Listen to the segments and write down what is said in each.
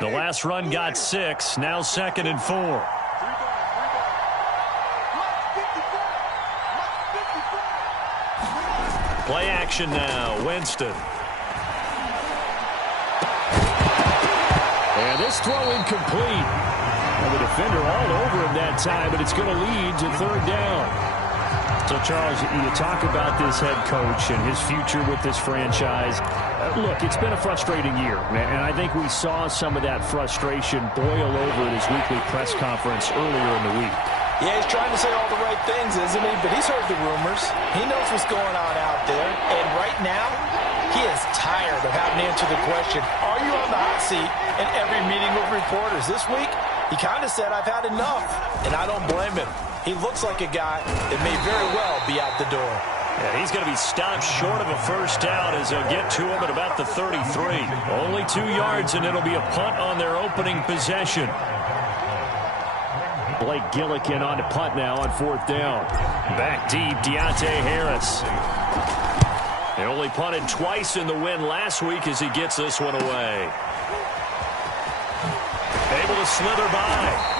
The last run got 6. Now 2nd and 4. Play action now. Winston. And this throw incomplete. And the defender all over him that time, but it's going to lead to 3rd down. So, Charles, you talk about this head coach and his future with this franchise. Look, it's been a frustrating year, and I think we saw some of that frustration boil over at his weekly press conference earlier in the week. Yeah, he's trying to say all the right things, isn't he? But he's heard the rumors. He knows what's going on out there. And right now, he is tired of having to answer the question, are you on the hot seat in every meeting with reporters? This week, he kind of said, I've had enough, and I don't blame him. He looks like a guy that may very well be out the door. Yeah, he's going to be stopped short of a 1st down as they'll get to him at about the 33. Only 2 yards, and it'll be a punt on their opening possession. Blake Gillikin on to punt now on 4th down. Back deep, Deontay Harris. They only punted twice in the win last week as he gets this one away. Able to slither by.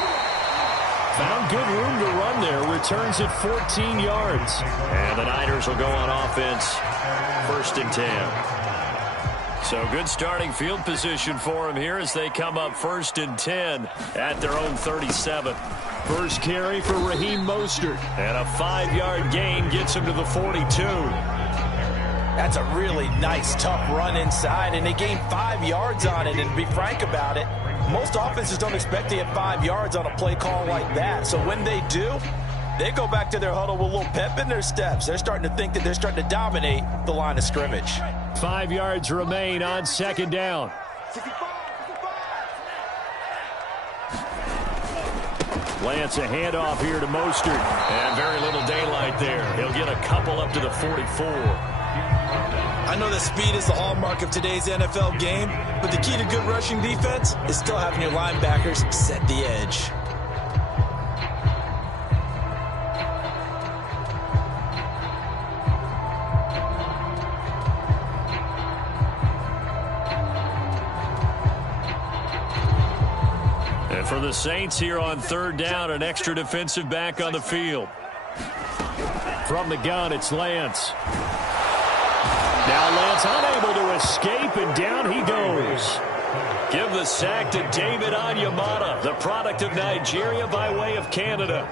Found good room to run there. Returns at 14 yards. And the Niners will go on offense. 1st and 10. So good starting field position for him here as they come up 1st and 10 at their own 37. First carry for Raheem Mostert. And a 5-yard gain gets him to the 42. That's a really nice, tough run inside, and they gained 5 yards on it. And to be frank about it, most offenses don't expect to get 5 yards on a play call like that. So when they do, they go back to their huddle with a little pep in their steps. They're starting to think that they're starting to dominate the line of scrimmage. 5 yards remain on 2nd down. Lance, a handoff here to Mostert. And very little daylight there. He'll get a couple up to the 44. I know that speed is the hallmark of today's NFL game, but the key to good rushing defense is still having your linebackers set the edge. And for the Saints here on 3rd down, an extra defensive back on the field. From the gun, it's Lance. Now Lance unable to escape, and down he goes. Give the sack to David Onyemata, the product of Nigeria by way of Canada.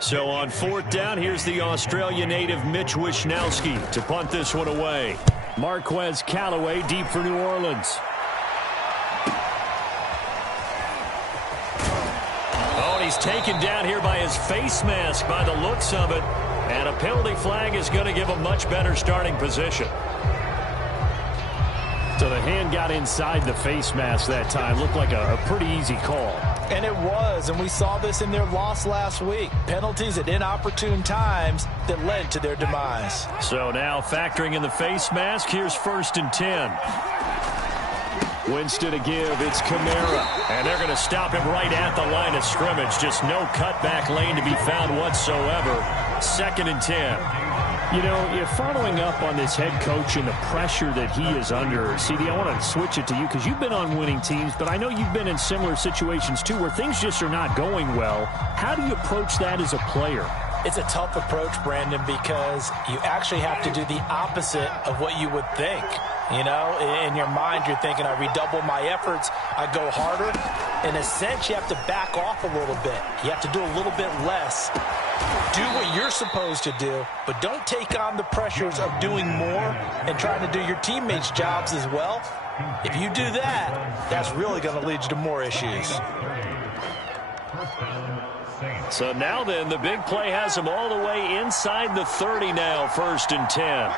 So on 4th down, here's the Australia native Mitch Wishnowsky to punt this one away. Marquez Callaway deep for New Orleans. Oh, he's taken down here by his face mask by the looks of it. And a penalty flag is going to give a much better starting position. So the hand got inside the face mask that time. Looked like a pretty easy call. And it was, and we saw this in their loss last week. Penalties at inopportune times that led to their demise. So now factoring in the face mask, here's 1st and 10. Winston to give, it's Kamara. And they're going to stop him right at the line of scrimmage. Just no cutback lane to be found whatsoever. 2nd and 10. You know, you're following up on this head coach and the pressure that he is under. CD, I want to switch it to you because you've been on winning teams, but I know you've been in similar situations too where things just are not going well. How do you approach that as a player? It's a tough approach, Brandon, because you actually have to do the opposite of what you would think. You know, in your mind, you're thinking, I redouble my efforts, I go harder. In a sense, you have to back off a little bit. You have to do a little bit less. Do what you're supposed to do, but don't take on the pressures of doing more and trying to do your teammates' jobs as well. If you do that, that's really going to lead you to more issues. So now then, the big play has him all the way inside the 30 now, 1st and 10.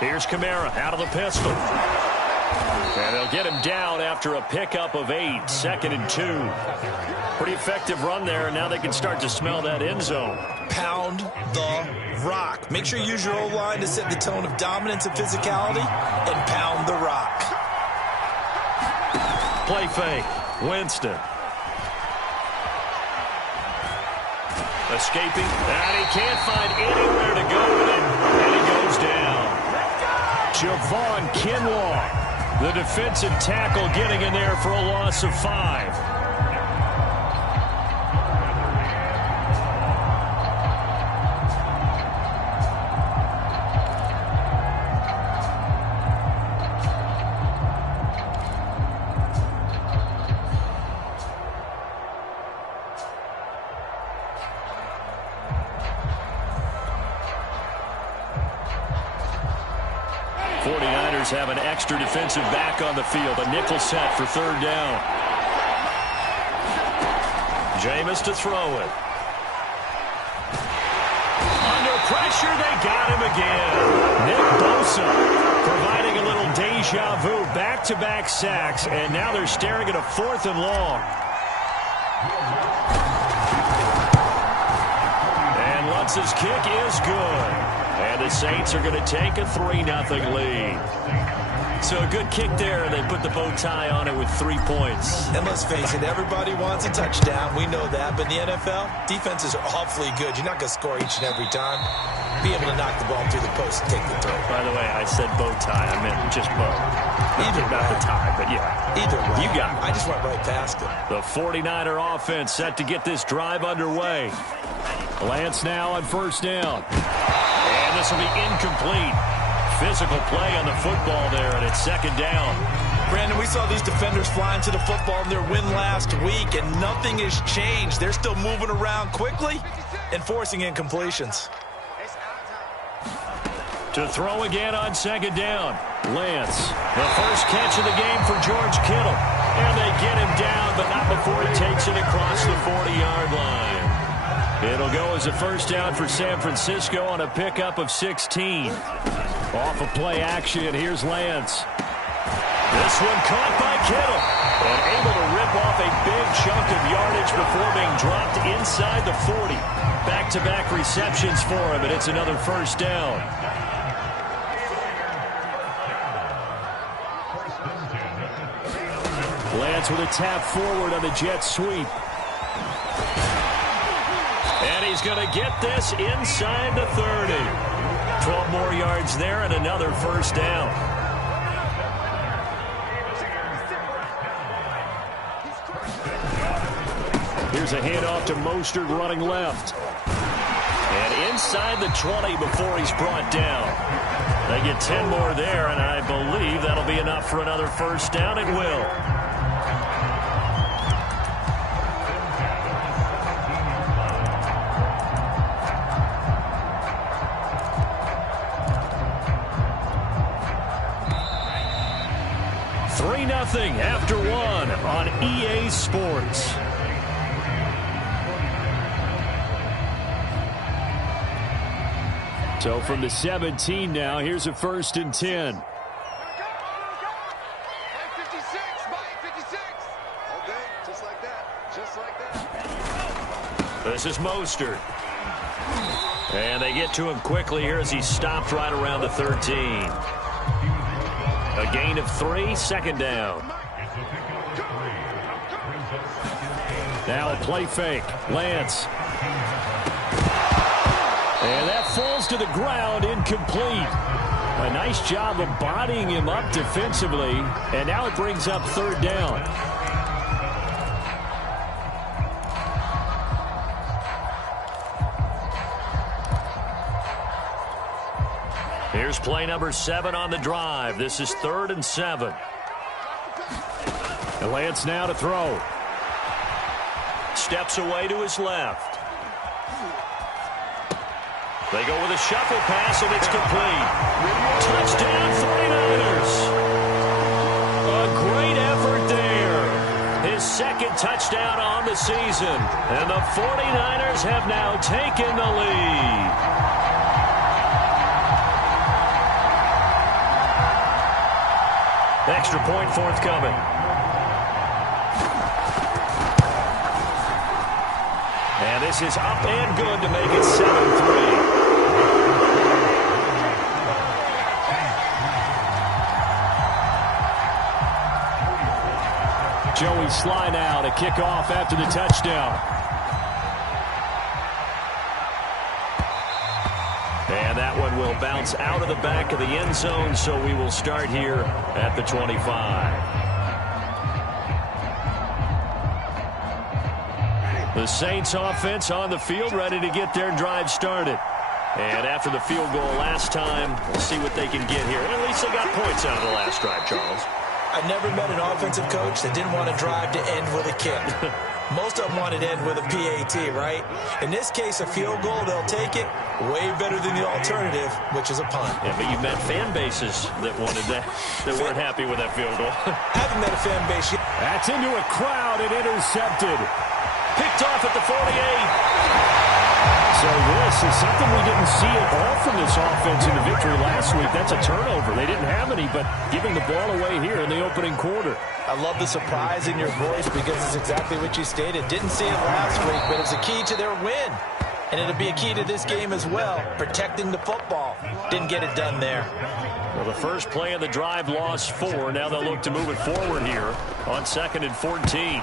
Here's Kamara out of the pistol. And they'll get him down after a pickup of 8, 2nd and 2. Pretty effective run there, and now they can start to smell that end zone. Pound the rock. Make sure you use your O-line to set the tone of dominance and physicality, and pound the rock. Play fake. Winston. Escaping, and he can't find anywhere to go with it, and he goes down. Javon Kinlaw, the defensive tackle, getting in there for a loss of 5. Have an extra defensive back on the field. A nickel set for third down. Jameis to throw it. Under pressure, they got him again. Nick Bosa providing a little deja vu. Back-to-back sacks, and now they're staring at a 4th and long. And Lutz's kick is good. And the Saints are going to take a 3-0 lead. So a good kick there, and they put the bow tie on it with 3 points. And let's face it, everybody wants a touchdown. We know that. But in the NFL, defenses are awfully good. You're not going to score each and every time. Be able to knock the ball through the post and take the throw. By the way, I said bow tie. I meant just bow. Either not the tie, but yeah. Either way. You got it. I just went right past it. The 49er offense set to get this drive underway. Lance now on first down. And this will be incomplete. Physical play on the football there, and it's second down. Brandon, we saw these defenders flying to the football in their win last week, and nothing has changed. They're still moving around quickly and forcing incompletions. To throw again on second down. Lance, the first catch of the game for George Kittle. And they get him down, but not before he takes it across the 40-yard line. It'll go as a first down for San Francisco on a pickup of 16. Off of play action, here's Lance. This one caught by Kittle. And able to rip off a big chunk of yardage before being dropped inside the 40. Back-to-back receptions for him, and it's another first down. Lance with a tap forward on the jet sweep. And he's going to get this inside the 30. 12 more yards there and another first down. Here's a handoff to Mostert running left. And inside the 20 before he's brought down. They get 10 more there, and I believe that'll be enough for another first down. It will. After one on EA Sports. So from the 17 now, here's a 1st and 10. This is Mostert. And they get to him quickly here as he stopped right around the 13. A gain of 3, second down. Now a play fake. Lance. And that falls to the ground, incomplete. A nice job of bodying him up defensively. And now it brings up third down. Here's play number 7 on the drive. This is 3rd and 7. And Lance now to throw. Steps away to his left. They go with a shuffle pass, and it's complete. Touchdown, 49ers. A great effort there. His second touchdown on the season. And the 49ers have now taken the lead. Extra point forthcoming. And this is up and good to make it 7-3. Joey Sly now to kick off after the touchdown. And that one and will bounce out of the back of the end zone, so we will start here at the 25. The Saints offense on the field, ready to get their drive started. And after the field goal last time, we'll see what they can get here. And at least they got points out of the last drive, Charles. I never met an offensive coach that didn't want to drive to end with a kick. Most of them wanted to end with a PAT, right? In this case, a field goal, they'll take it. Way better than the alternative, which is a punt. Yeah, but you met fan bases that wanted that weren't happy with that field goal. I haven't met a fan base yet. That's into a crowd and intercepted. Picked off at the 48. So this is something we didn't see at all from this offense in the victory last week. That's a turnover. They didn't have any, but giving the ball away here in the opening quarter. I love the surprise in your voice because it's exactly what you stated. Didn't see it last week, but it was a key to their win. And it'll be a key to this game as well, protecting the football. Didn't get it done there. Well, the first play of the drive lost 4. Now they'll look to move it forward here on 2nd and 14.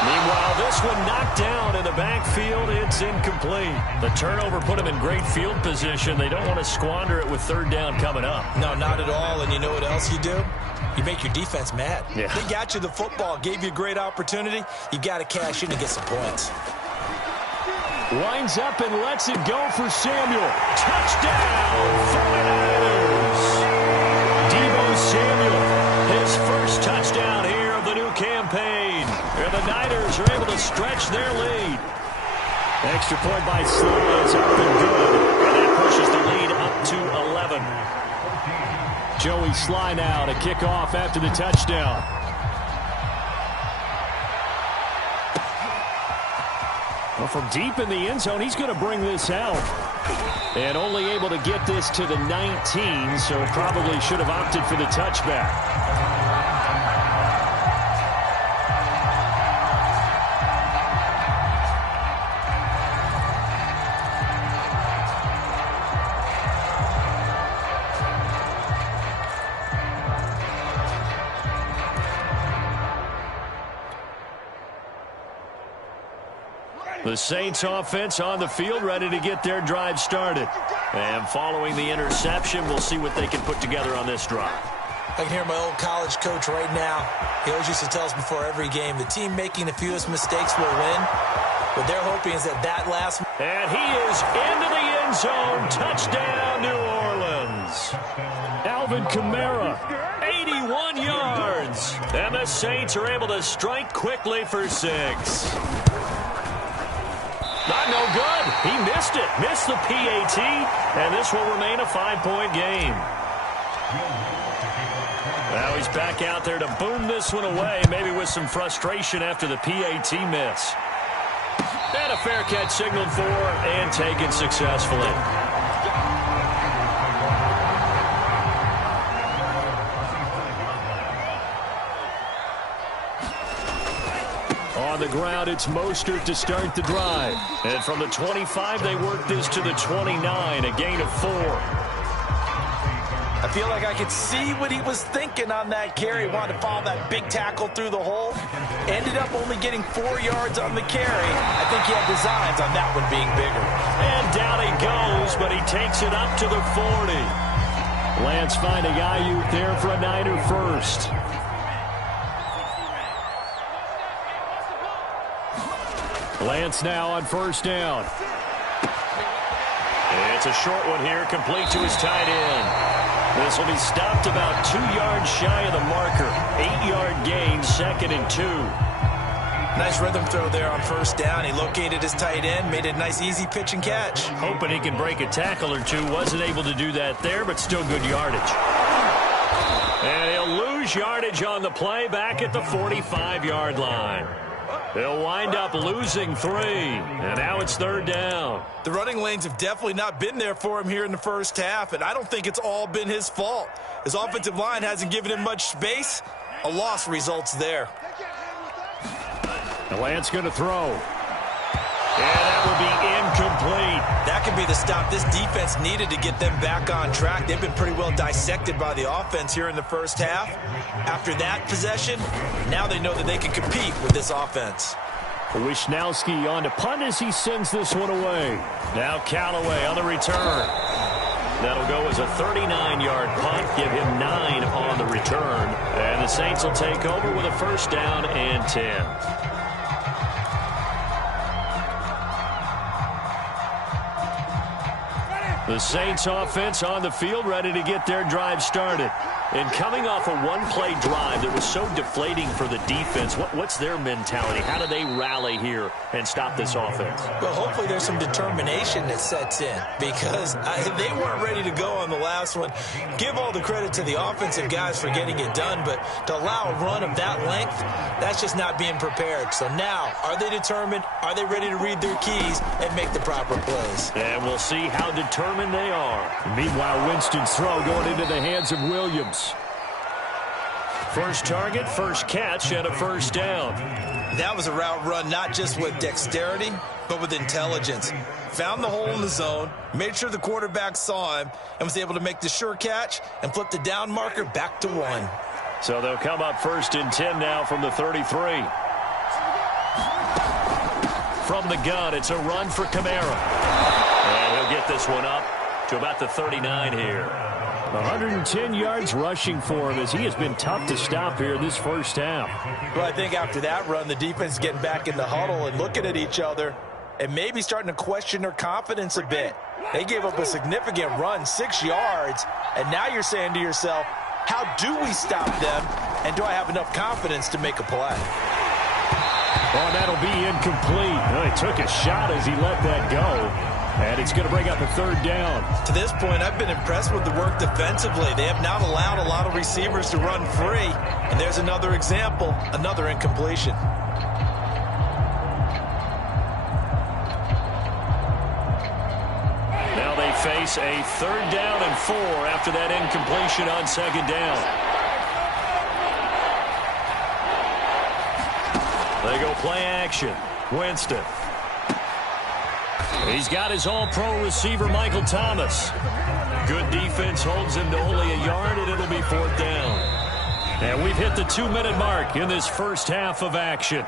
Meanwhile, this one knocked down in the backfield. It's incomplete. The turnover put them in great field position. They don't want to squander it with 3rd down coming up. No, not at all. And you know what else you do? You make your defense mad. Yeah. They got you the football, gave you a great opportunity. You got to cash in and get some points. Winds up and lets it go for Samuel. Touchdown, 49ers. Deebo Samuel, his first touchdown here of the new campaign. And the Niners are able to stretch their lead. Extra point by Sly is up and good. And that pushes the lead up to 11. Joey Sly now to kick off after the touchdown. Well, from deep in the end zone, he's going to bring this out. And only able to get this to the 19, so probably should have opted for the touchback. The Saints offense on the field, ready to get their drive started. And following the interception, we'll see what they can put together on this drive. I can hear my old college coach right now. He always used to tell us before every game, the team making the fewest mistakes will win. What they're hoping is that last... And he is into the end zone. Touchdown, New Orleans. Alvin Kamara, 81 yards. And the Saints are able to strike quickly for 6. Not no good. He missed it. Missed the PAT. And this will remain a 5-point game. Now he's back out there to boom this one away, maybe with some frustration after the PAT miss. And a fair catch signaled for and taken successfully. On the ground, it's Mostert to start the drive. And from the 25, they work this to the 29, a gain of 4. I feel like I could see what he was thinking on that carry. Wanted to follow that big tackle through the hole. Ended up only getting 4 yards on the carry. I think he had designs on that one being bigger. And down he goes, but he takes it up to the 40. Lance finding Ayuk there for a Niner first. Lance now on 1st down. It's a short one here, complete to his tight end. This will be stopped about 2 yards shy of the marker. 8-yard gain, 2nd and 2. Nice rhythm throw there on 1st down. He located his tight end, made a nice easy pitch and catch. Hoping he can break a tackle or two. Wasn't able to do that there, but still good yardage. And he'll lose yardage on the play back at the 45-yard line. They'll wind up losing 3, and now it's 3rd down. The running lanes have definitely not been there for him here in the first half, and I don't think it's all been his fault. His offensive line hasn't given him much space. A loss results there. And Lance going to throw. And that will be incomplete. That could be the stop this defense needed to get them back on track. They've been pretty well dissected by the offense here in the first half. After that possession, now they know that they can compete with this offense. Wishnowski on to punt as he sends this one away. Now Callaway on the return. That'll go as a 39-yard punt, give him 9 on the return. And the Saints will take over with a first down and 10. The Saints offense on the field, ready to get their drive started. And coming off a one-play drive that was so deflating for the defense, what's their mentality? How do they rally here and stop this offense? Well, hopefully there's some determination that sets in because they weren't ready to go on the last one. Give all the credit to the offensive guys for getting it done, but to allow a run of that length, that's just not being prepared. So now, are they determined? Are they ready to read their keys and make the proper plays? And we'll see how determined they are. Meanwhile, Winston's throw going into the hands of Williams. First target, first catch, and a first down. That was a route run not just with dexterity, but with intelligence. Found the hole in the zone, made sure the quarterback saw him, and was able to make the sure catch and flip the down marker back to 1. So they'll come up first and 10 now from the 33. From the gun, it's a run for Kamara. And he'll get this one up to about the 39 here. 110 yards rushing for him as he has been tough to stop here this first half. Well, I think after that run, the defense is getting back in the huddle and looking at each other and maybe starting to question their confidence a bit. They gave up a significant run, 6 yards, and now you're saying to yourself, how do we stop them, and do I have enough confidence to make a play? Oh, that'll be incomplete. Oh, he took a shot as he let that go. And it's going to bring up a third down. To this point, I've been impressed with the work defensively. They have not allowed a lot of receivers to run free. And there's another example, another incompletion. Now they face a 3rd down and 4 after that incompletion on 2nd down. They go play action. Winston. He's got his all-pro receiver, Michael Thomas. Good defense holds him to only a yard, and it'll be 4th down. And we've hit the 2-minute mark in this first half of action.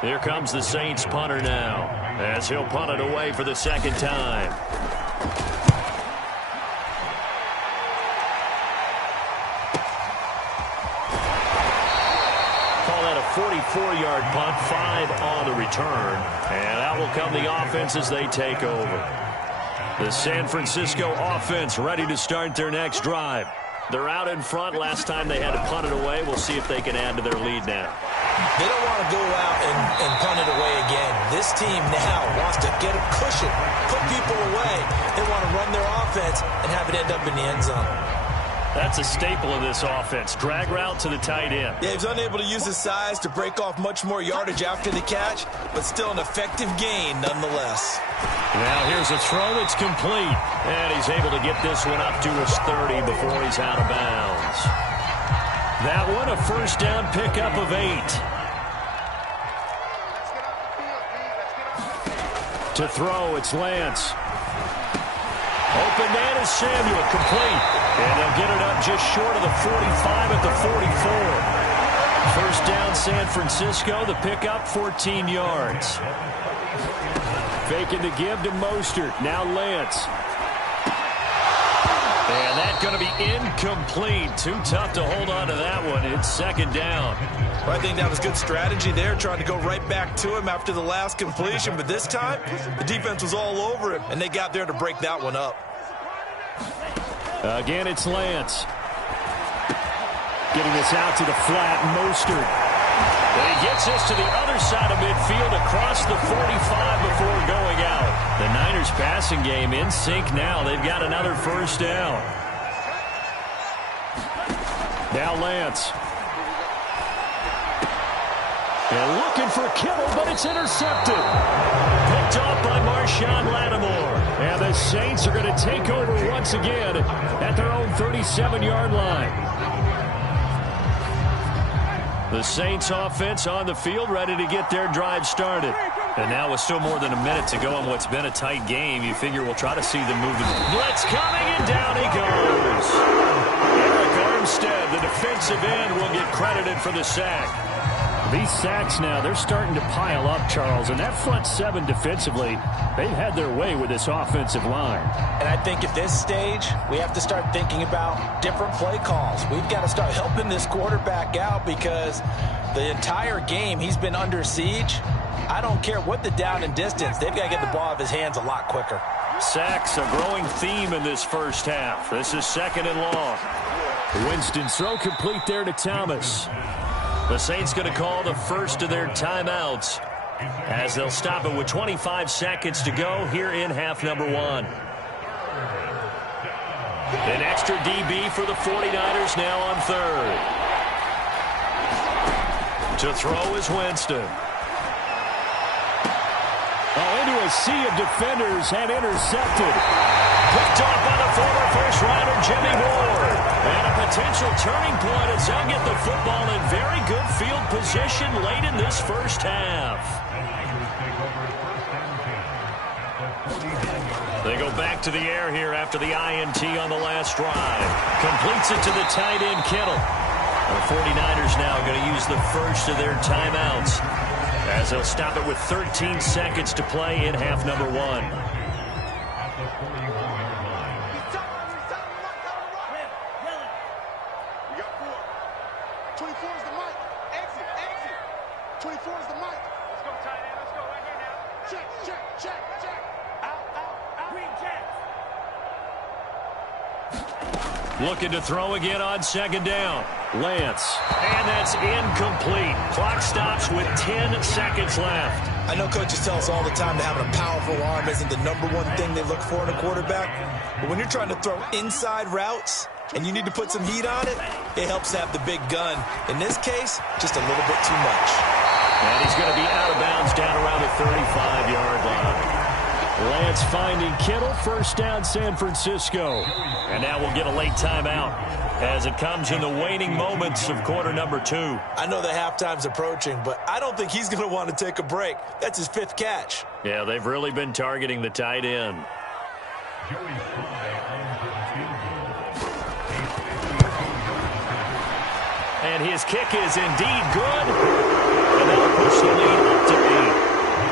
Here comes the Saints punter now, as he'll punt it away for the 2nd time. Call that a 44-yard punt, 5 on the return. And out will come the offense as they take over. The San Francisco offense ready to start their next drive. They're out in front. Last time they had to punt it away. We'll see if they can add to their lead now. They don't want to go out and punt it away again. This team now wants to get a cushion, put people away. They want to run their offense and have it end up in the end zone. That's a staple of this offense. Drag route to the tight end. Yeah, he's unable to use his size to break off much more yardage after the catch, but still an effective gain nonetheless. Now here's a throw. It's complete. And he's able to get this one up to his 30 before he's out of bounds. That one, a first down pickup of 8. To throw, it's Lance. Open man is Samuel, complete. And they'll get it up just short of the 45 at the 44. First down, San Francisco. The pickup, 14 yards. Faking the give to Mostert. Now Lance. And that's going to be incomplete. Too tough to hold on to that one. It's 2nd down. Well, I think that was good strategy there, trying to go right back to him after the last completion. But this time, the defense was all over him, and they got there to break that one up. Again, it's Lance. Getting this out to the flat, Mostert. And he gets this to the other side of midfield across the 45 before going out. The Niners passing game in sync now. They've got another first down. Now Lance. And looking for Kittle, but it's intercepted. Picked off by Marshawn Lattimore. And the Saints are going to take over once again at their own 37-yard line. The Saints offense on the field ready to get their drive started. And now with still more than a minute to go in what's been a tight game, you figure we'll try to see them move the blitz coming, and down he goes. Eric Armstead, the defensive end, will get credited for the sack. These sacks now, they're starting to pile up, Charles, and that front seven defensively, they've had their way with this offensive line. And I think at this stage, we have to start thinking about different play calls. We've got to start helping this quarterback out because the entire game he's been under siege. I don't care what the down and distance, they've got to get the ball out of his hands a lot quicker. Sacks, a growing theme in this first half. This is 2nd and long. Winston's throw complete there to Thomas. The Saints going to call the first of their timeouts as they'll stop it with 25 seconds to go here in half number 1. An extra DB for the 49ers now on 3rd. To throw is Winston. Oh, into a sea of defenders and intercepted. Picked off by the former first-rounder Jimmy Ward. And a potential turning point as they'll get the football in very good field position late in this first half. They go back to the air here after the INT on the last drive. Completes it to the tight end, Kittle. The 49ers now going to use the first of their timeouts as they'll stop it with 13 seconds to play in half number 1. Looking to throw again on 2nd down. Lance. And that's incomplete. Clock stops with 10 seconds left. I know coaches tell us all the time that having a powerful arm isn't the #1 thing they look for in a quarterback. But when you're trying to throw inside routes and you need to put some heat on it, it helps to have the big gun. In this case, just a little bit too much. And he's going to be out of bounds down around the 35-yard line. Lance finding Kittle, first down San Francisco. And now we'll get a late timeout as it comes in the waning moments of quarter number 2. I know the halftime's approaching, but I don't think he's going to want to take a break. That's his 5th catch. Yeah, they've really been targeting the tight end. And his kick is indeed good. And they'll push the lead up to 8.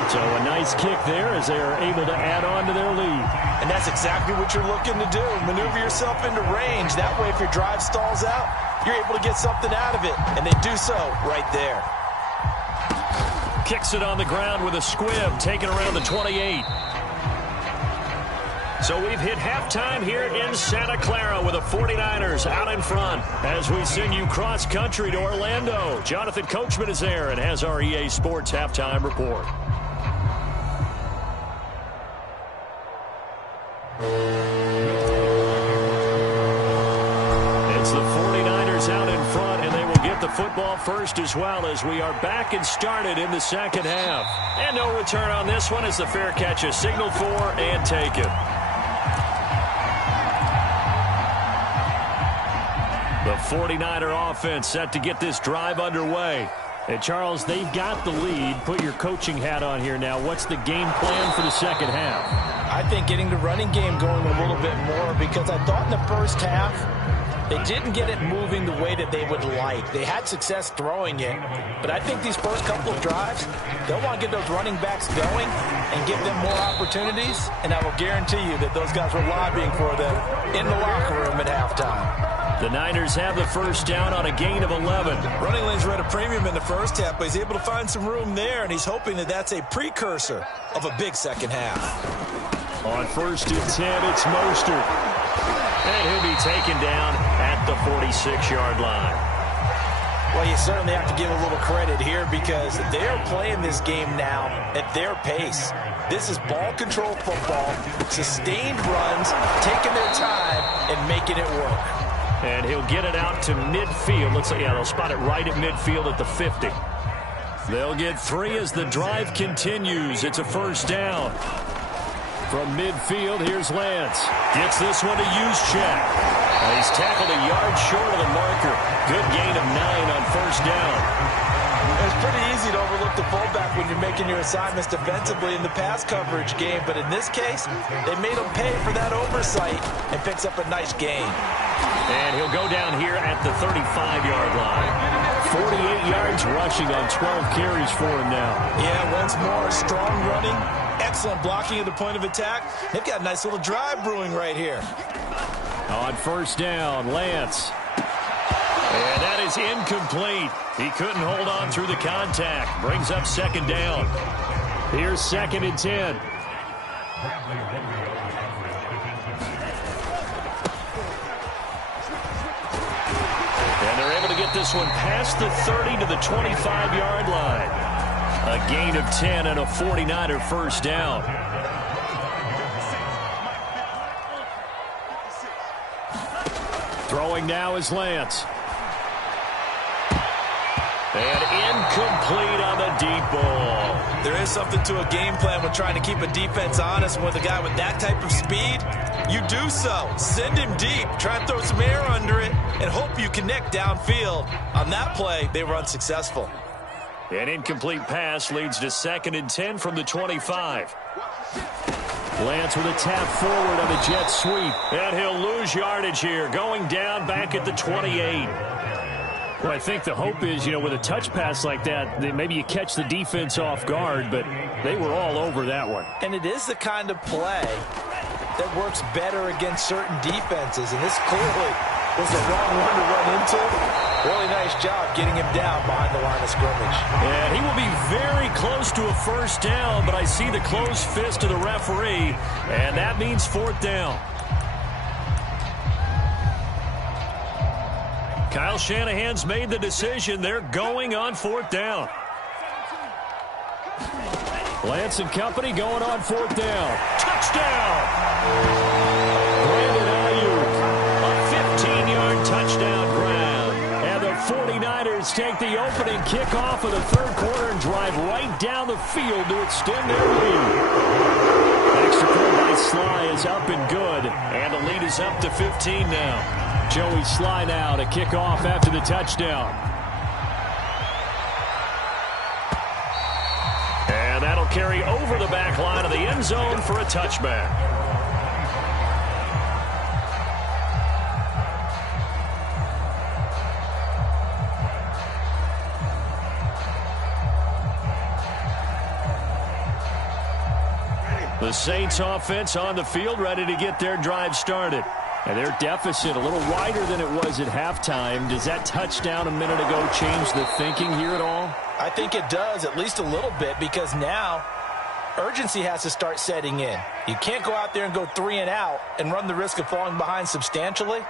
So a nice kick there as they are able to add on to their lead. And that's exactly what you're looking to do. Maneuver yourself into range. That way, if your drive stalls out, you're able to get something out of it. And they do so right there. Kicks it on the ground with a squib, taken around the 28. So we've hit halftime here in Santa Clara with the 49ers out in front. As we send you cross-country to Orlando, Jonathan Coachman is there and has our EA Sports halftime report. It's the 49ers out in front, and they will get the football first as well as we are back and started in the second half. And no return on this one as the fair catch is signaled for and taken. The 49er offense set to get this drive underway. And Charles, they've got the lead. Put your coaching hat on here now. What's the game plan for the second half? I think getting the running game going a little bit more because I thought in the first half they didn't get it moving the way that they would like. They had success throwing it, but I think these first couple of drives, they'll want to get those running backs going and give them more opportunities, and I will guarantee you that those guys were lobbying for them in the locker room at halftime. The Niners have the first down on a gain of 11. Running lanes were at a premium in the first half, but he's able to find some room there, and he's hoping that that's a precursor of a big second half. On 1st and 10, it's Mostert. And he'll be taken down at the 46-yard line. Well, you certainly have to give a little credit here because they're playing this game now at their pace. This is ball control football, sustained runs, taking their time, and making it work. And he'll get it out to midfield. Looks like, yeah, they'll spot it right at midfield at the 50. They'll get 3 as the drive continues. It's a first down. From midfield, here's Lance. Gets this one to Juszczyk. He's tackled a yard short of the marker. Good gain of 9 on first down. It's pretty easy to overlook the fullback when you're making your assignments defensively in the pass coverage game. But in this case, they made him pay for that oversight and picks up a nice gain. And he'll go down here at the 35-yard line. 48 yards rushing on 12 carries for him now. Yeah, once more, strong running, excellent blocking at the point of attack. They've got a nice little drive brewing right here. On first down, Lance. And that is incomplete. He couldn't hold on through the contact. Brings up second down. Here's 2nd and 10. And they're able to get this one past the 30 to the 25-yard line. A gain of 10 and a 49er first down. Throwing now is Lance. And incomplete on the deep ball. There is something to a game plan with trying to keep a defense honest. With a guy with that type of speed, you do so. Send him deep. Try and throw some air under it and hope you connect downfield. On that play, they were unsuccessful. An incomplete pass leads to 2nd and 10 from the 25. Lance with a tap forward on the jet sweep. And he'll lose yardage here, going down back at the 28. Well, I think the hope is, with a touch pass like that maybe you catch the defense off guard, but they were all over that one. And it is the kind of play that works better against certain defenses, and this clearly was the wrong one to run into. Really nice job getting him down behind the line of scrimmage. And he will be very close to a first down, but I see the closed fist of the referee, and that means 4th down. Kyle Shanahan's made the decision. They're going on 4th down. Lance and company going on 4th down. Touchdown! Brandon Ayuk, a 15-yard touchdown grab. And the 49ers take the opening kickoff of the 3rd quarter and drive right down the field to extend their lead. Extra point by Sly is up and good, and the lead is up to 15 now. Joey Sly now to kick off after the touchdown. And that'll carry over the back line of the end zone for a touchback. The Saints offense on the field, ready to get their drive started. And their deficit a little wider than it was at halftime. Does that touchdown a minute ago change the thinking here at all? I think it does, at least a little bit, because now urgency has to start setting in. You can't go out there and go 3 and out and run the risk of falling behind substantially,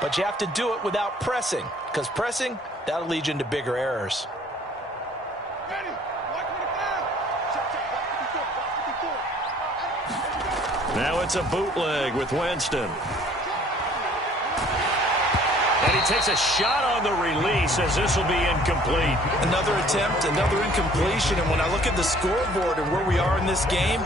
but you have to do it without pressing, because pressing, that'll lead you into bigger errors. Now it's a bootleg with Winston. And he takes a shot on the release as this will be incomplete. Another attempt, another incompletion. And when I look at the scoreboard and where we are in this game,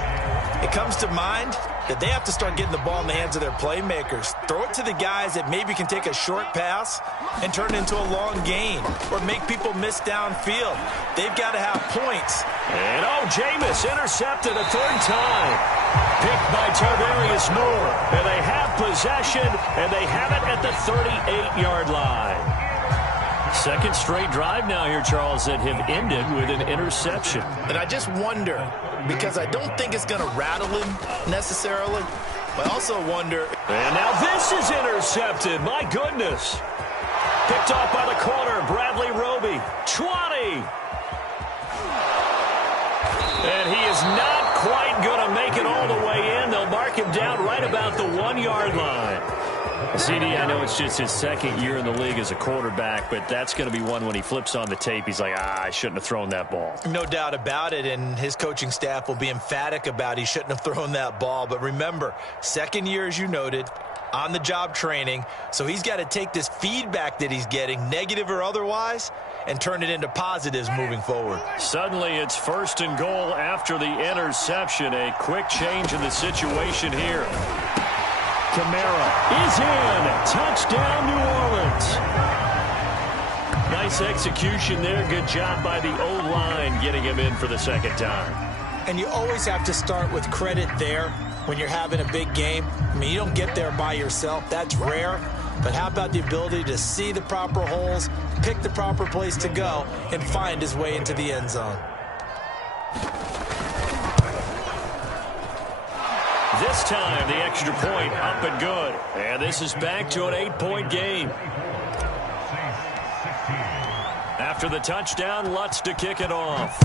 it comes to mind that they have to start getting the ball in the hands of their playmakers. Throw it to the guys that maybe can take a short pass and turn it into a long gain or make people miss downfield. They've got to have points. And Jameis intercepted a 3rd time. Picked by Tarvarius Moore. And they have possession, and they have it at the 38-yard line. 2nd straight drive now here, Charles, that have ended with an interception. And I just wonder, because I don't think it's going to rattle him necessarily, but I also wonder. And now this is intercepted. My goodness. Picked off by the corner, Bradley Roby. 20. And he is not quite going to make it all the way in. They'll mark him down right about the 1-yard line. CD, I know it's just his 2nd year in the league as a quarterback, but that's going to be one when he flips on the tape. He's like, I shouldn't have thrown that ball. No doubt about it, and his coaching staff will be emphatic about he shouldn't have thrown that ball. But remember, 2nd year, as you noted, on-the-job training, so he's got to take this feedback that he's getting, negative or otherwise, and turn it into positives moving forward. Suddenly it's 1st and goal after the interception. A quick change in the situation here. Kamara is in. Touchdown, New Orleans. Nice execution there. Good job by the O-line getting him in for the 2nd time. And you always have to start with credit there when you're having a big game. I mean, you don't get there by yourself. That's rare. But how about the ability to see the proper holes, pick the proper place to go, and find his way into the end zone? This time, the extra point up and good. And this is back to an 8-point game. After the touchdown, Lutz to kick it off.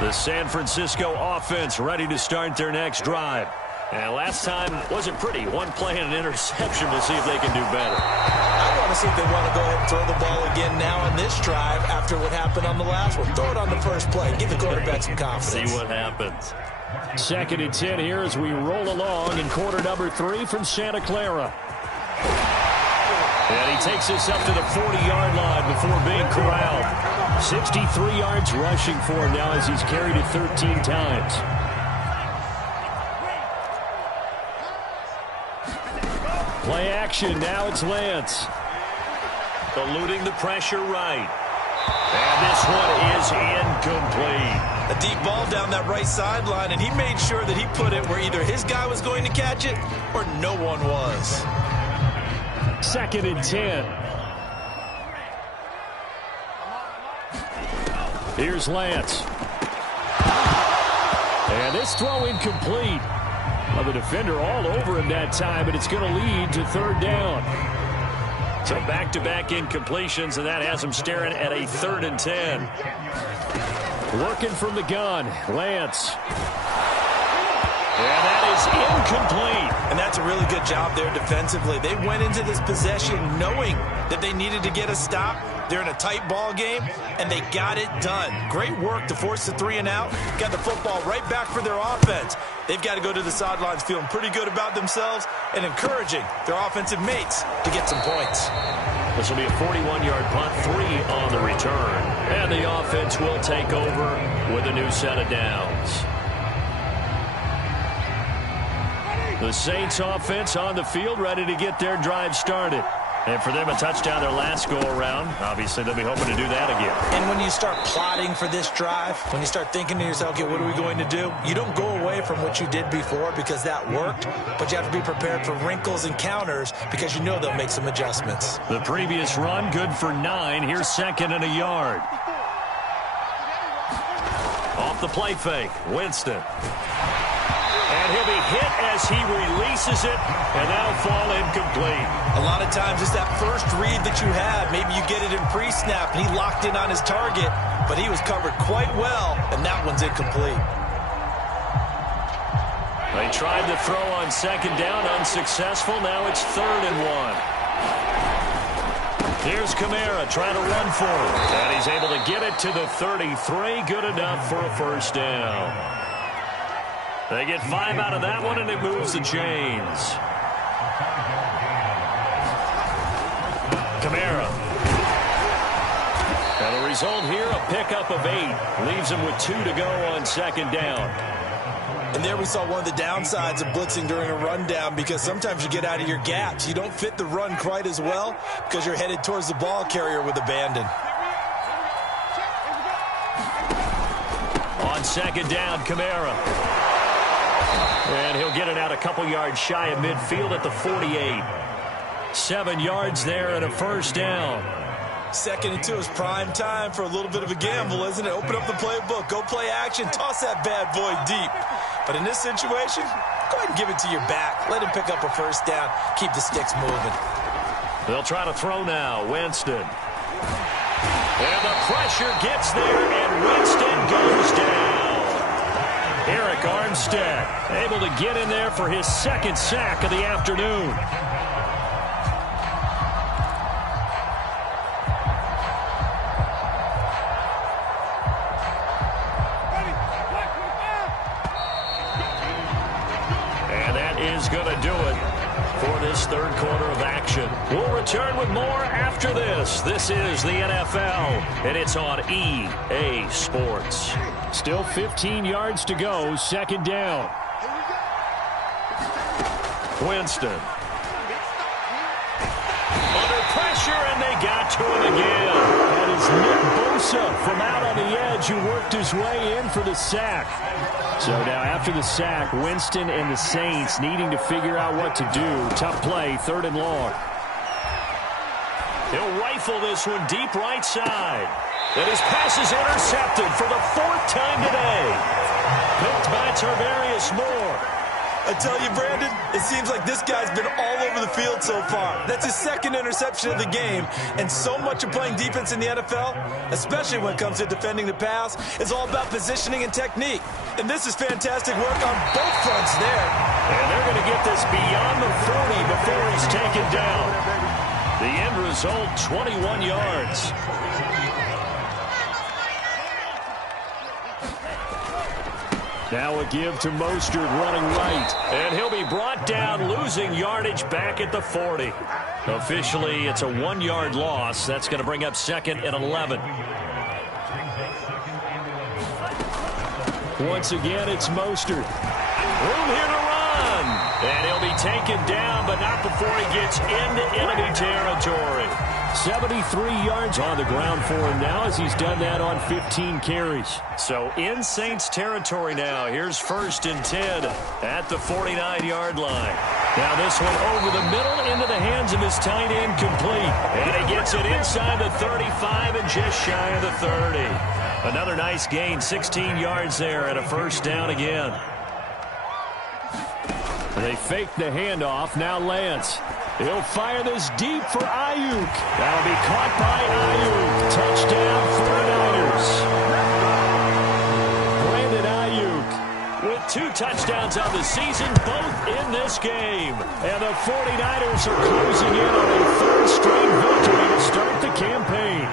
The San Francisco offense ready to start their next drive. And last time wasn't pretty. One play and an interception. We'll see if they can do better. I want to see if they want to go ahead and throw the ball again now on this drive after what happened on the last one. Throw it on the first play. Give the quarterback some confidence. See what happens. 2nd and 10 here as we roll along in quarter number 3 from Santa Clara. And he takes this up to the 40-yard line before being corralled. 63 yards rushing for him now as he's carried it 13 times. Play action. Now it's Lance. Eluding the pressure right. And this one is incomplete. A deep ball down that right sideline, and he made sure that he put it where either his guy was going to catch it or no one was. 2nd and 10. Here's Lance. And this throw incomplete. Well, the defender all over him that time, but it's going to lead to 3rd down. So back-to-back incompletions, and that has him staring at a 3rd and 10. Working from the gun, Lance. And that is incomplete. And that's a really good job there defensively. They went into this possession knowing that they needed to get a stop. They're in a tight ball game, and they got it done. Great work to force the 3 and out. Got the football right back for their offense. They've got to go to the sidelines feeling pretty good about themselves and encouraging their offensive mates to get some points. This will be a 41-yard punt, 3 on the return. And the offense will take over with a new set of downs. The Saints offense on the field ready to get their drive started. And for them, a touchdown their last go-around. Obviously, they'll be hoping to do that again. And when you start plotting for this drive, when you start thinking to yourself, okay, what are we going to do? You don't go away from what you did before because that worked, but you have to be prepared for wrinkles and counters because you know they'll make some adjustments. The previous run, good for 9. Here's 2nd and a yard. Off the play fake, Winston. And he'll be hit as he releases it, and that'll fall incomplete. A lot of times it's that first read that you have. Maybe you get it in pre-snap, and he locked in on his target, but he was covered quite well, and that one's incomplete. They tried to throw on 2nd down, unsuccessful. Now it's 3rd and 1. Here's Kamara trying to run for it, and he's able to get it to the 33. Good enough for a 1st down. They get 5 out of that one, and it moves the chains. Kamara. And the result here, a pickup of 8. Leaves him with 2 to go on 2nd down. And there we saw one of the downsides of blitzing during a rundown because sometimes you get out of your gaps. You don't fit the run quite as well because you're headed towards the ball carrier with abandon. On 2nd down, Kamara. And he'll get it out a couple yards shy of midfield at the 48. 7 yards there and a 1st down. 2nd and 2 is prime time for a little bit of a gamble, isn't it? Open up the playbook, go play action, toss that bad boy deep. But in this situation, go ahead and give it to your back. Let him pick up a 1st down. Keep the sticks moving. They'll try to throw now. Winston. And the pressure gets there, and Winston goes down. Eric Armstead able to get in there for his 2nd sack of the afternoon. And that is going to do it for this 3rd quarter of action. We'll return with more after this. This is the NFL, and it's on EA Sports. Still 15 yards to go, 2nd down. Winston. Under pressure, and they got to him again. That is Nick Bosa from out on the edge who worked his way in for the sack. So now after the sack, Winston and the Saints needing to figure out what to do. Tough play, 3rd and long. He'll rifle this one deep right side. And his pass is intercepted for the 4th time today. Picked by Tarvarius Moore. I tell you, Brandon, it seems like this guy's been all over the field so far. That's his 2nd interception of the game. And so much of playing defense in the NFL, especially when it comes to defending the pass, is all about positioning and technique. And this is fantastic work on both fronts there. And they're going to get this beyond the 40 before he's taken down. The end result, 21 yards. Now a give to Mostert running right. And he'll be brought down, losing yardage back at the 40. Officially, it's a 1-yard loss. That's going to bring up 2nd and 11. Once again, it's Mostert. Room here to run. And he'll be taken down, but not before he gets into enemy territory. 73 yards on the ground for him now as he's done that on 15 carries. So in Saints territory now. Here's 1st and 10 at the 49-yard line. Now this one over the middle into the hands of his tight end, complete. And he gets it inside the 35 and just shy of the 30. Another nice gain, 16 yards there and a 1st down again. They fake the handoff. Now Lance. He'll fire this deep for Ayuk. That'll be caught by Ayuk. Touchdown 49ers. Brandon Ayuk with 2 touchdowns on the season, both in this game. And the 49ers are closing in on a 3rd straight victory to start the campaign.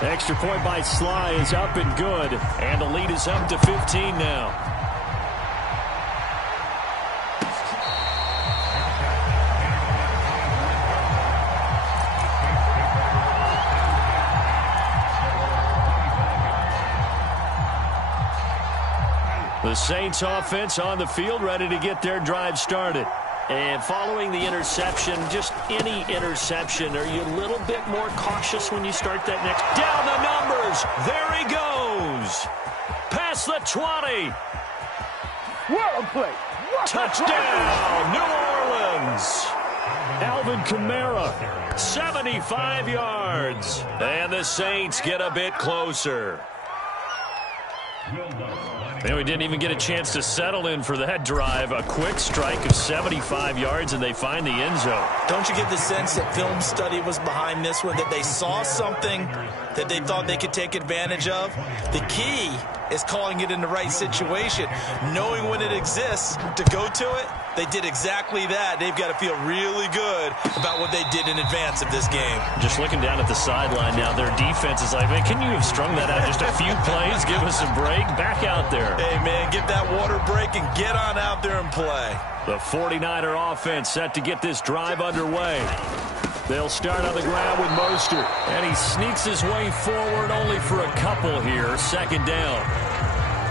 Extra point by Sly is up and good. And the lead is up to 15 now. The Saints offense on the field, ready to get their drive started. And following the interception, just any interception, are you a little bit more cautious when you start that next? Down the numbers. There he goes. Past the 20. Well played. Touchdown, New Orleans. Alvin Kamara. 75 yards. And the Saints get a bit closer. And we didn't even get a chance to settle in for that drive. A quick strike of 75 yards, and they find the end zone. Don't you get the sense that film study was behind this one, that they saw something that they thought they could take advantage of? The key is calling it in the right situation, knowing when it exists to go to it. They did exactly that. They've got to feel really good about what they did in advance of this game. Just looking down at the sideline now, their defense is like, man, can you have strung that out just a few plays? Give us a break. Back out there. Hey, man, get that water break and get on out there and play. The 49er offense set to get this drive underway. They'll start on the ground with Mostert. And he sneaks his way forward only for a couple here. 2nd down.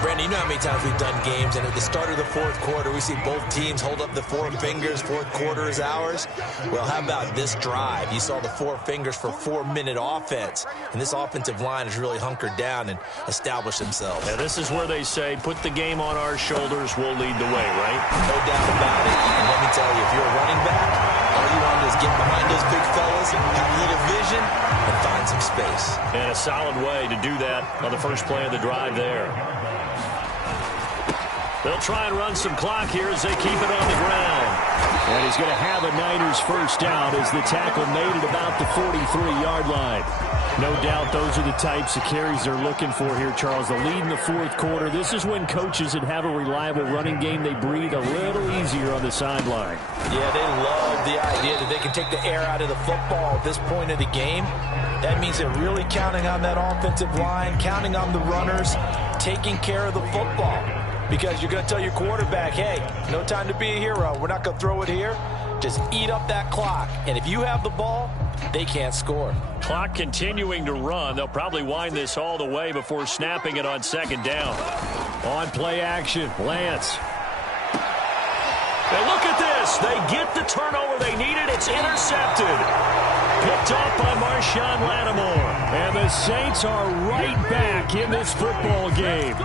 Brandon, you know how many times we've done games, and at the start of the 4th quarter, we see both teams hold up the 4 fingers, 4th quarter is ours. Well, how about this drive? You saw the 4 fingers for 4-minute offense, and this offensive line has really hunkered down and established themselves. Now, this is where they say, put the game on our shoulders, we'll lead the way, right? No doubt about it. And let me tell you, if you're a running back, all you want to do is get behind those big fellas, have a little vision, and find some space. And a solid way to do that on the first play of the drive there. They'll try and run some clock here as they keep it on the ground. And he's going to have a Niners 1st down as the tackle made it about the 43-yard line. No doubt those are the types of carries they're looking for here, Charles. The lead in the 4th quarter. This is when coaches that have a reliable running game, they breathe a little easier on the sideline. Yeah, they love the idea that they can take the air out of the football at this point of the game. That means they're really counting on that offensive line, counting on the runners, taking care of the football. Because you're going to tell your quarterback, hey, no time to be a hero. We're not going to throw it here. Just eat up that clock. And if you have the ball, they can't score. Clock continuing to run. They'll probably wind this all the way before snapping it on 2nd down. On play action, Lance. Now look at this. this. They get the turnover they needed. It's intercepted. Picked off by Marshawn Lattimore. And the Saints are right back in this football game.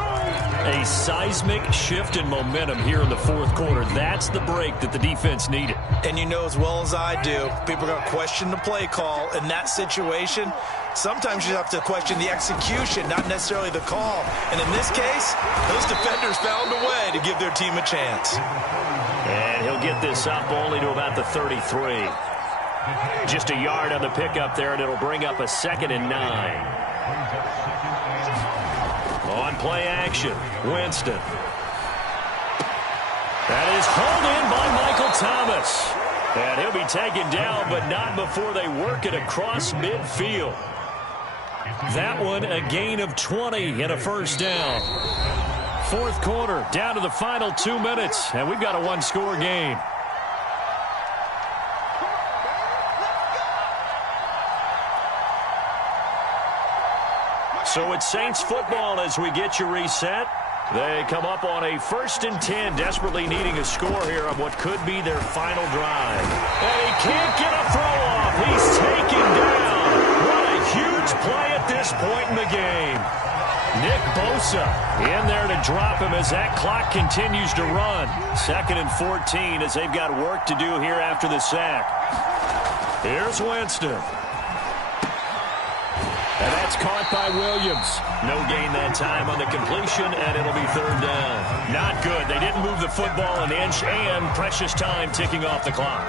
A seismic shift in momentum here in the fourth quarter. That's the break that the defense needed. And you know as well as I do, people are going to question the play call in that situation. Sometimes you have to question the execution, not necessarily the call. And in this case, those defenders found a way to give their team a chance. And he'll get this up only to about the 33. Just a yard on the pickup there, and it'll bring up a 2nd and 9. On play action, Winston. That is hauled in by Michael Thomas. And he'll be taken down, but not before they work it across midfield. That one, a gain of 20 and a first down. Fourth quarter, down to the final 2 minutes, and we've got a one-score game. So it's Saints football as we get you reset. They come up on a 1st and 10, desperately needing a score here on what could be their final drive. And he can't get a throw off. He's taken down. What a huge play at this point in the game. Nick Bosa in there to drop him as that clock continues to run. 2nd and 14 as they've got work to do here after the sack. Here's Winston. And that's caught by Williams. No gain that time on the completion, and it'll be 3rd down. Not good. They didn't move the football an inch, and precious time ticking off the clock.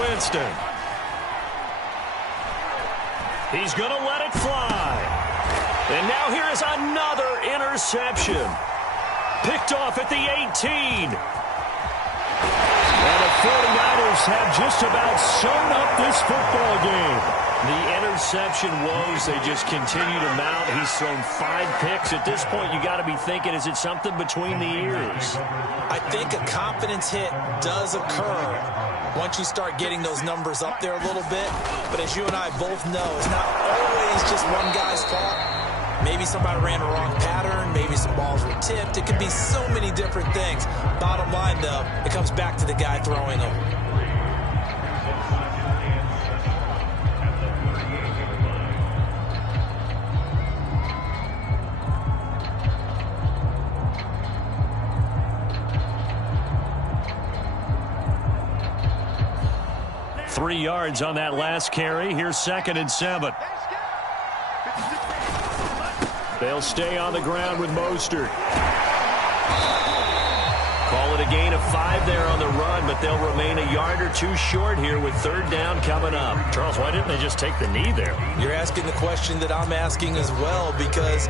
Winston. He's going to let it fly. And now here is another interception. Picked off at the 18. And the 49ers have just about sewn up this football game. The interception woes, they just continue to mount. He's thrown 5 picks. At this point, you got to be thinking, is it something between the ears? I think a confidence hit does occur once you start getting those numbers up there a little bit. But as you and I both know, it's not always just one guy's fault. Maybe somebody ran a wrong pattern. Maybe some balls were tipped. It could be so many different things. Bottom line, though, it comes back to the guy throwing them. Three yards on that last carry. Here's 2nd and 7. They'll stay on the ground with Mostert. Call it a gain of 5 there on the run, but they'll remain a yard or 2 short here with 3rd down coming up. Charles, why didn't they just take the knee there? You're asking the question that I'm asking as well, because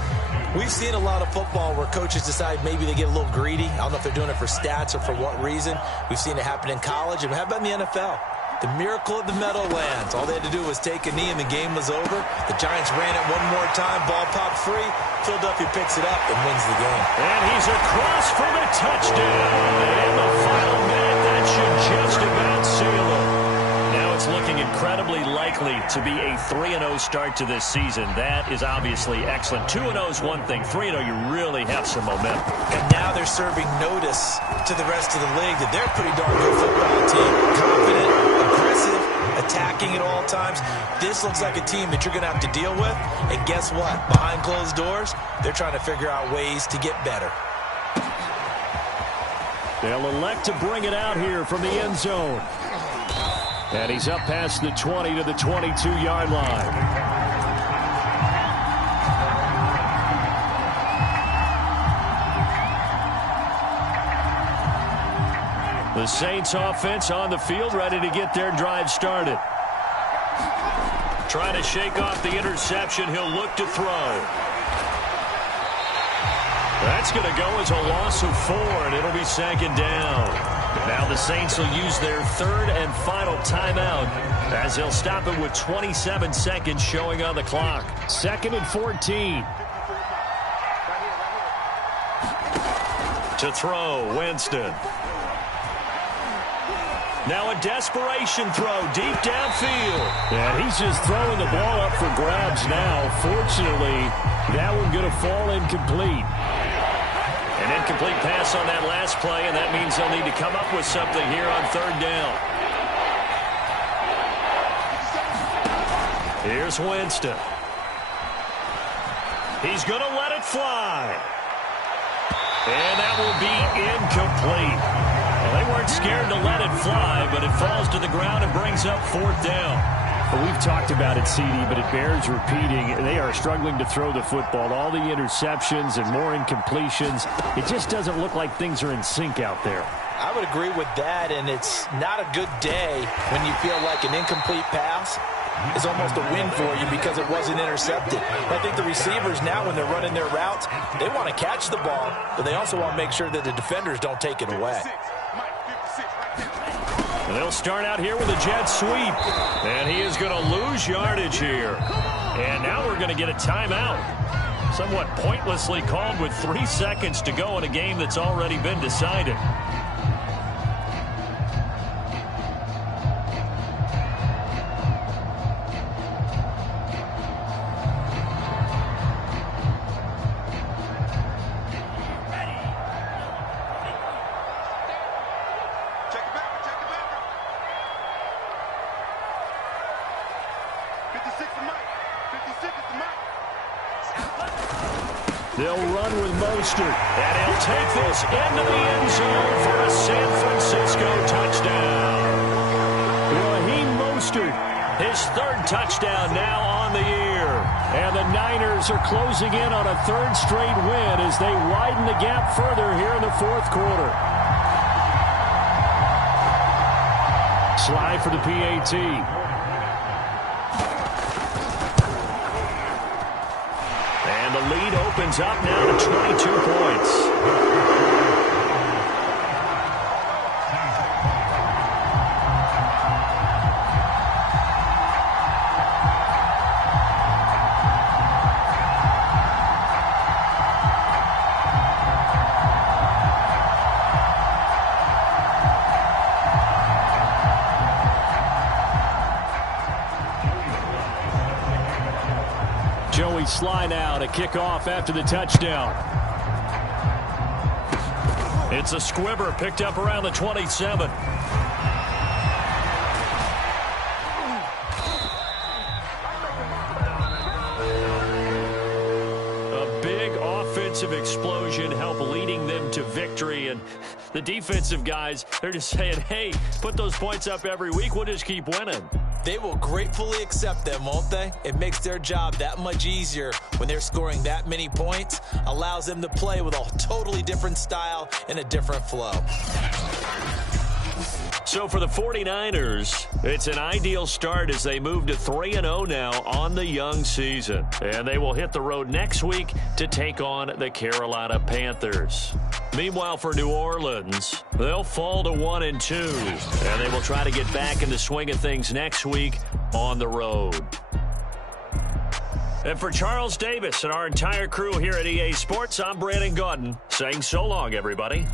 we've seen a lot of football where coaches decide maybe they get a little greedy. I don't know if they're doing it for stats or for what reason. We've seen it happen in college, and how about in the NFL? The miracle of the Meadowlands. All they had to do was take a knee and the game was over. The Giants ran it one more time. Ball popped free. Philadelphia picks it up and wins the game. And he's across for the touchdown. In the final minute, that should just about seal it. Now it's looking incredibly likely to be a 3-0 start to this season. That is obviously excellent. 2-0 is one thing. 3-0, you really have some momentum. And now they're serving notice to the rest of the league that they're a pretty darn good football team. Confident, aggressive, attacking at all times. This looks like a team that you're going to have to deal with. And guess what? Behind closed doors, they're trying to figure out ways to get better. They'll elect to bring it out here from the end zone. And he's up past the 20 to the 22-yard line. The Saints offense on the field, ready to get their drive started. Trying to shake off the interception. He'll look to throw. That's going to go as a loss of 4, and it'll be 2nd down. Now the Saints will use their 3rd and final timeout as they'll stop it with 27 seconds showing on the clock. 2nd and 14. To throw, Winston. Now a desperation throw deep downfield. And he's just throwing the ball up for grabs now. Fortunately, that one going to fall incomplete. An incomplete pass on that last play, and that means they'll need to come up with something here on third down. Here's Winston. He's going to let it fly. And that will be incomplete. Well, they weren't scared to let it fly, but it falls to the ground and brings up fourth down. Well, we've talked about it, CD, but it bears repeating. They are struggling to throw the football. All the interceptions and more incompletions. It just doesn't look like things are in sync out there. I would agree with that, and it's not a good day when you feel like an incomplete pass is almost a win for you because it wasn't intercepted. I think the receivers now, when they're running their routes, they want to catch the ball, but they also want to make sure that the defenders don't take it away. And they'll start out here with a jet sweep. And he is going to lose yardage here. And now we're going to get a timeout. Somewhat pointlessly called with 3 seconds to go in a game that's already been decided. They'll run with Mostert. And he'll take this into the end zone for a San Francisco touchdown. Raheem Mostert, his third touchdown now on the year. And the Niners are closing in on a third straight win as they widen the gap further here in the fourth quarter. Slide for the PAT. And the lead opens up now to 22 points. Joey Sly now to kick off after the touchdown. It's a squibber picked up around the 27. A big offensive explosion helped leading them to victory, and the defensive guys, they're just saying, hey, put those points up every week, we'll just keep winning. They will gratefully accept them, won't they? It makes their job that much easier when they're scoring that many points. Allows them to play with a totally different style and a different flow. So for the 49ers, it's an ideal start as they move to 3-0 now on the young season. And they will hit the road next week to take on the Carolina Panthers. Meanwhile, for New Orleans, they'll fall to 1-2. And they will try to get back in the swing of things next week on the road. And for Charles Davis and our entire crew here at EA Sports, I'm Brandon Gaudin saying so long, everybody.